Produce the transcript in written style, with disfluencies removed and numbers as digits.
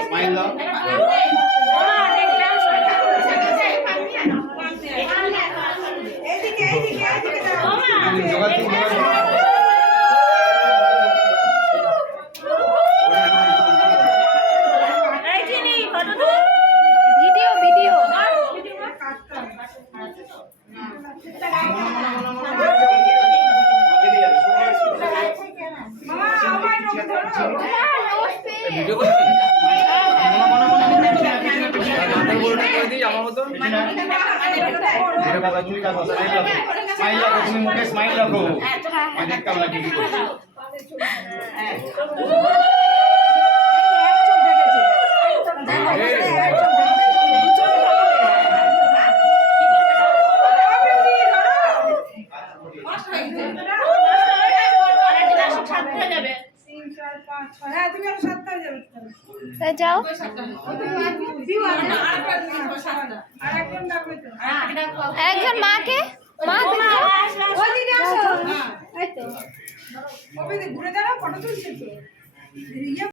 smile দাও video করছি তুমি মুখে স্মাইল রাখো দেখতাম না কি করছো যাও একজন মাকে ঘুরে দাঁড়াও ফটো তুলছে